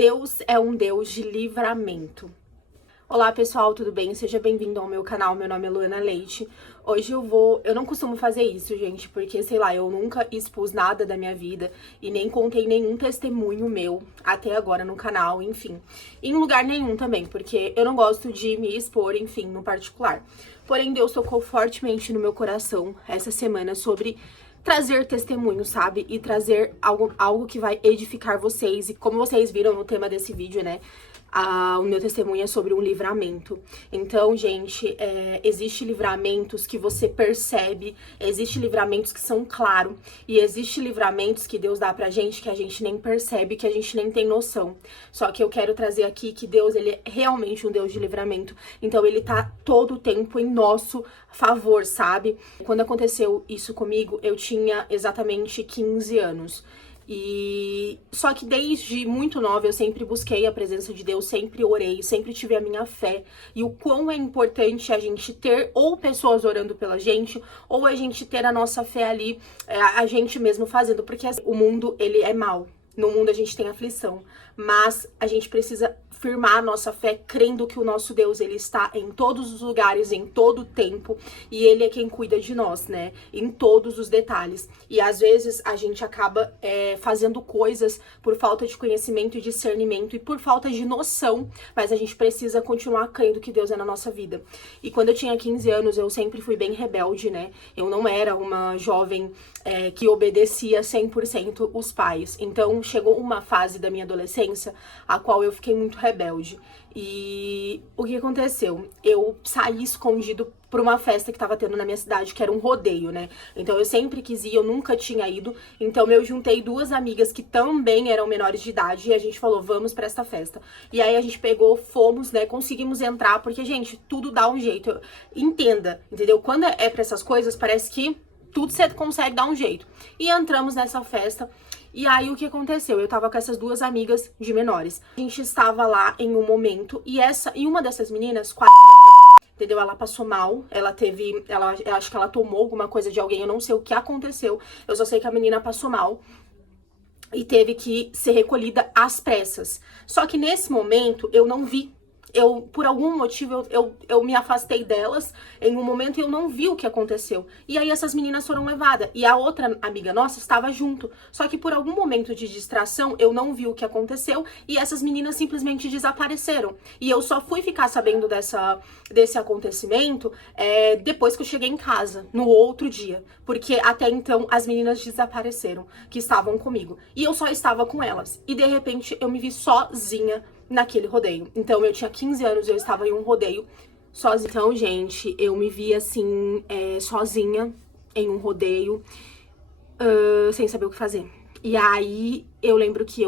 Deus é um Deus de livramento. Olá pessoal, tudo bem? Seja bem-vindo ao meu canal, meu nome é Luana Leite. Hoje eu não costumo fazer isso, gente, porque, sei lá, eu nunca expus nada da minha vida e nem contei nenhum testemunho meu até agora no canal, enfim. Em lugar nenhum também, porque eu não gosto de me expor, enfim, no particular. Porém, Deus tocou fortemente no meu coração essa semana sobre trazer testemunho, sabe? E trazer algo que vai edificar vocês. E como vocês viram no tema desse vídeo, né? O meu testemunho é sobre um livramento. Então, gente, existe livramentos que você percebe, existe livramentos que são claros, e existe livramentos que Deus dá pra gente que a gente nem percebe, que a gente nem tem noção. Só que eu quero trazer aqui que Deus, ele é realmente um Deus de livramento. Então, ele tá todo o tempo em nosso favor, sabe? Quando aconteceu isso comigo, eu tinha exatamente 15 anos. E só que desde muito nova eu sempre busquei a presença de Deus, sempre orei, sempre tive a minha fé. E o quão é importante a gente ter ou pessoas orando pela gente, ou a gente ter a nossa fé ali, a gente mesmo fazendo, porque o mundo, ele é mau. No mundo a gente tem aflição, mas a gente precisa firmar a nossa fé crendo que o nosso Deus, ele está em todos os lugares, em todo o tempo, e ele é quem cuida de nós, né? Em todos os detalhes. E às vezes a gente acaba fazendo coisas por falta de conhecimento e discernimento e por falta de noção, mas a gente precisa continuar crendo que Deus é na nossa vida. E quando eu tinha 15 anos, eu sempre fui bem rebelde, né? Eu não era uma jovem que obedecia 100% os pais. Então chegou uma fase da minha adolescência a qual eu fiquei muito rebelde. E o que aconteceu? Eu saí escondido pra uma festa que tava tendo na minha cidade, que era um rodeio, né? Então eu sempre quis ir, eu nunca tinha ido. Então eu juntei duas amigas que também eram menores de idade e a gente falou, vamos pra essa festa. E aí a gente pegou, fomos, né? Conseguimos entrar, porque, gente, tudo dá um jeito. Entenda, entendeu? Quando é pra essas coisas, parece que tudo você consegue dar um jeito. E entramos nessa festa. E aí, o que aconteceu? Eu tava com essas duas amigas de menores. A gente estava lá em um momento e uma dessas meninas quase morreu, entendeu? Ela passou mal, eu acho que ela tomou alguma coisa de alguém, eu não sei o que aconteceu. Eu só sei que a menina passou mal e teve que ser recolhida às pressas. Só que nesse momento, eu não vi. Por algum motivo, eu me afastei delas em um momento e eu não vi o que aconteceu. E aí essas meninas foram levadas. E a outra amiga nossa estava junto. Só que por algum momento de distração, eu não vi o que aconteceu e essas meninas simplesmente desapareceram. E eu só fui ficar sabendo desse acontecimento depois que eu cheguei em casa, no outro dia. Porque até então as meninas desapareceram, que estavam comigo. E eu só estava com elas. E de repente eu me vi sozinha naquele rodeio. Então, eu tinha 15 anos, eu estava em um rodeio sozinha. Então, gente, eu me vi assim, sozinha em um rodeio, sem saber o que fazer. E aí, eu lembro que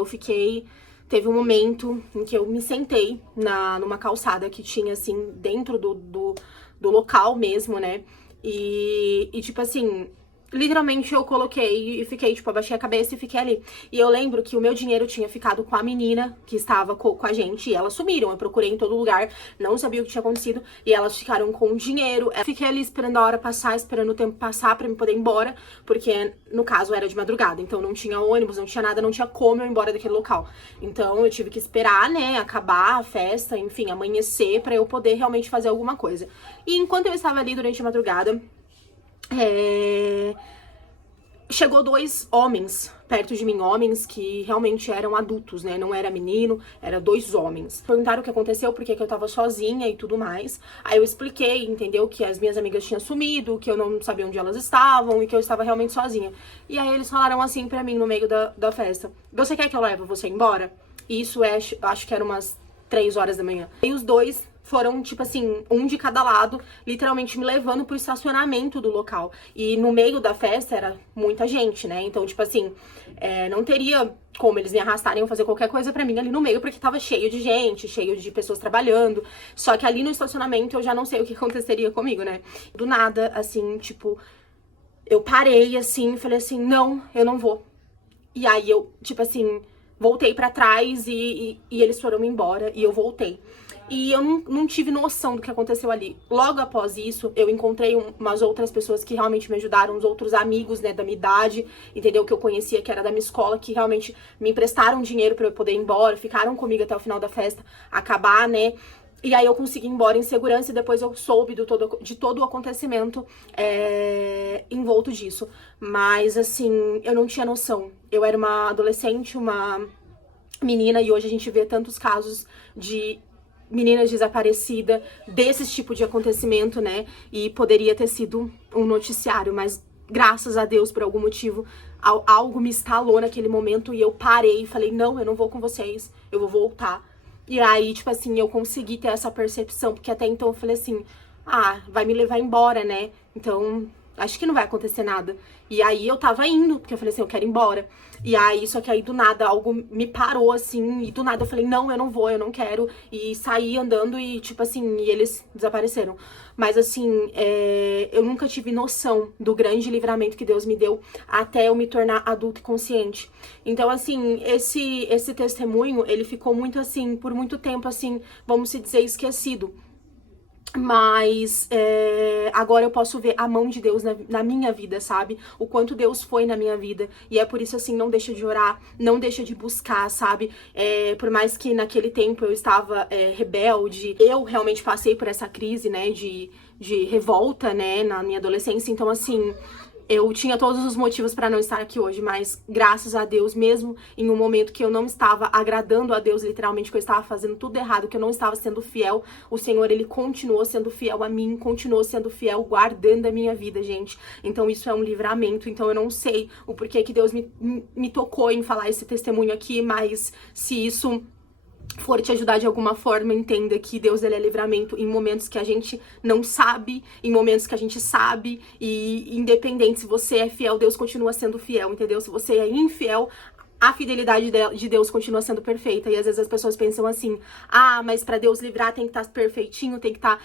teve um momento em que eu me sentei numa calçada que tinha, assim, dentro do local mesmo, né? E tipo assim, literalmente eu coloquei e fiquei, tipo, abaixei a cabeça e fiquei ali. E eu lembro que o meu dinheiro tinha ficado com a menina que estava com a gente e elas sumiram. Eu procurei em todo lugar, não sabia o que tinha acontecido e elas ficaram com o dinheiro. Eu fiquei ali esperando a hora passar, esperando o tempo passar pra eu poder ir embora, porque no caso era de madrugada, então não tinha ônibus, não tinha nada, não tinha como eu ir embora daquele local. Então eu tive que esperar, né, acabar a festa, enfim, amanhecer pra eu poder realmente fazer alguma coisa. E enquanto eu estava ali durante a madrugada, chegou dois homens perto de mim, homens que realmente eram adultos, né? Não era menino, era dois homens. Perguntaram o que aconteceu, por que eu tava sozinha e tudo mais. Aí eu expliquei, entendeu? Que as minhas amigas tinham sumido, que eu não sabia onde elas estavam e que eu estava realmente sozinha. E aí eles falaram assim pra mim no meio da festa: você quer que eu leve você embora? E isso acho que era umas 3 horas da manhã. E os dois foram, tipo assim, um de cada lado, literalmente me levando pro estacionamento do local. E no meio da festa era muita gente, né? Então, tipo assim, não teria como eles me arrastarem ou fazer qualquer coisa pra mim ali no meio, porque tava cheio de gente, cheio de pessoas trabalhando. Só que ali no estacionamento eu já não sei o que aconteceria comigo, né? Do nada, assim, tipo, eu parei, assim, e falei assim, não, eu não vou. E aí eu, tipo assim, voltei pra trás e eles foram embora e eu voltei. E eu não tive noção do que aconteceu ali. Logo após isso, eu encontrei umas outras pessoas que realmente me ajudaram, uns outros amigos, né, da minha idade, entendeu? Que eu conhecia, que era da minha escola, que realmente me emprestaram dinheiro pra eu poder ir embora, ficaram comigo até o final da festa acabar, né? E aí eu consegui ir embora em segurança e depois eu soube de todo o acontecimento envolto disso. Mas, assim, eu não tinha noção. Eu era uma adolescente, uma menina, e hoje a gente vê tantos casos de meninas desaparecidas, desse tipo de acontecimento, né? E poderia ter sido um noticiário, mas graças a Deus, por algum motivo, algo me estalou naquele momento e eu parei e falei, não, eu não vou com vocês, eu vou voltar. E aí, tipo assim, eu consegui ter essa percepção, porque até então eu falei assim, ah, vai me levar embora, né? Então, acho que não vai acontecer nada. E aí eu tava indo, porque eu falei assim, eu quero ir embora. E aí, só que aí do nada algo me parou, assim, e do nada eu falei, não, eu não vou, eu não quero. E saí andando e, tipo assim, e eles desapareceram. Mas assim, eu nunca tive noção do grande livramento que Deus me deu até eu me tornar adulta e consciente. Então, assim, esse testemunho, ele ficou muito assim, por muito tempo, assim, vamos se dizer, esquecido. Mas agora eu posso ver a mão de Deus na minha vida, sabe? O quanto Deus foi na minha vida. E é por isso, assim, não deixa de orar, não deixa de buscar, sabe? Por mais que naquele tempo eu estava rebelde, eu realmente passei por essa crise, né, de revolta, né, na minha adolescência. Então, assim, eu tinha todos os motivos para não estar aqui hoje, mas graças a Deus, mesmo em um momento que eu não estava agradando a Deus, literalmente, que eu estava fazendo tudo errado, que eu não estava sendo fiel, o Senhor, Ele continuou sendo fiel a mim, continuou sendo fiel, guardando a minha vida, gente. Então isso é um livramento, então eu não sei o porquê que Deus me tocou em falar esse testemunho aqui, mas se isso for te ajudar de alguma forma, entenda que Deus, ele é livramento em momentos que a gente não sabe, em momentos que a gente sabe, e independente se você é fiel, Deus continua sendo fiel, entendeu? Se você é infiel, a fidelidade de Deus continua sendo perfeita. E às vezes as pessoas pensam assim, ah, mas pra Deus livrar tem que estar perfeitinho, tem que estar...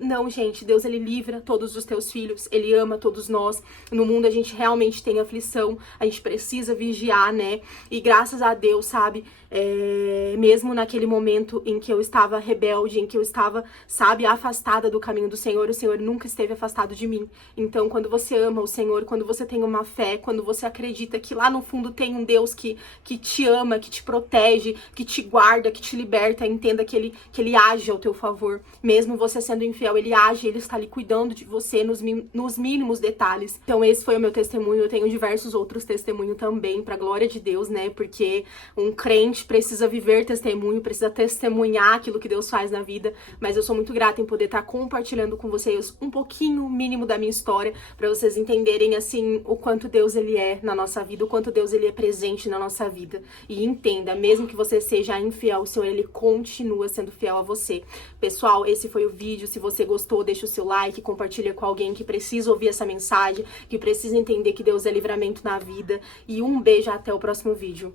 Não, gente, Deus, ele livra todos os teus filhos, ele ama todos nós. No mundo a gente realmente tem aflição, a gente precisa vigiar, né? E graças a Deus, sabe, mesmo naquele momento em que eu estava rebelde, em que eu estava, sabe, afastada do caminho do Senhor, o Senhor nunca esteve afastado de mim. Então, quando você ama o Senhor, quando você tem uma fé, quando você acredita que lá no fundo tem um Deus que te ama, que te protege, que te guarda, que te liberta, entenda que ele age ao teu favor. Mesmo você sendo infiel, ele age, ele está ali cuidando de você nos mínimos detalhes. Então esse foi o meu testemunho, eu tenho diversos outros testemunhos também, pra glória de Deus, né? Porque um crente precisa viver testemunho, precisa testemunhar aquilo que Deus faz na vida, mas eu sou muito grata em poder estar compartilhando com vocês um pouquinho mínimo da minha história, pra vocês entenderem, assim, o quanto Deus, ele é na nossa vida, o quanto Deus, ele é presente na nossa vida. E entenda, mesmo que você seja infiel, o Senhor, ele continua sendo fiel a você. Pessoal, esse foi o vídeo. Se você gostou, deixa o seu like, compartilha com alguém que precisa ouvir essa mensagem, que precisa entender que Deus é livramento na vida. E um beijo, até o próximo vídeo.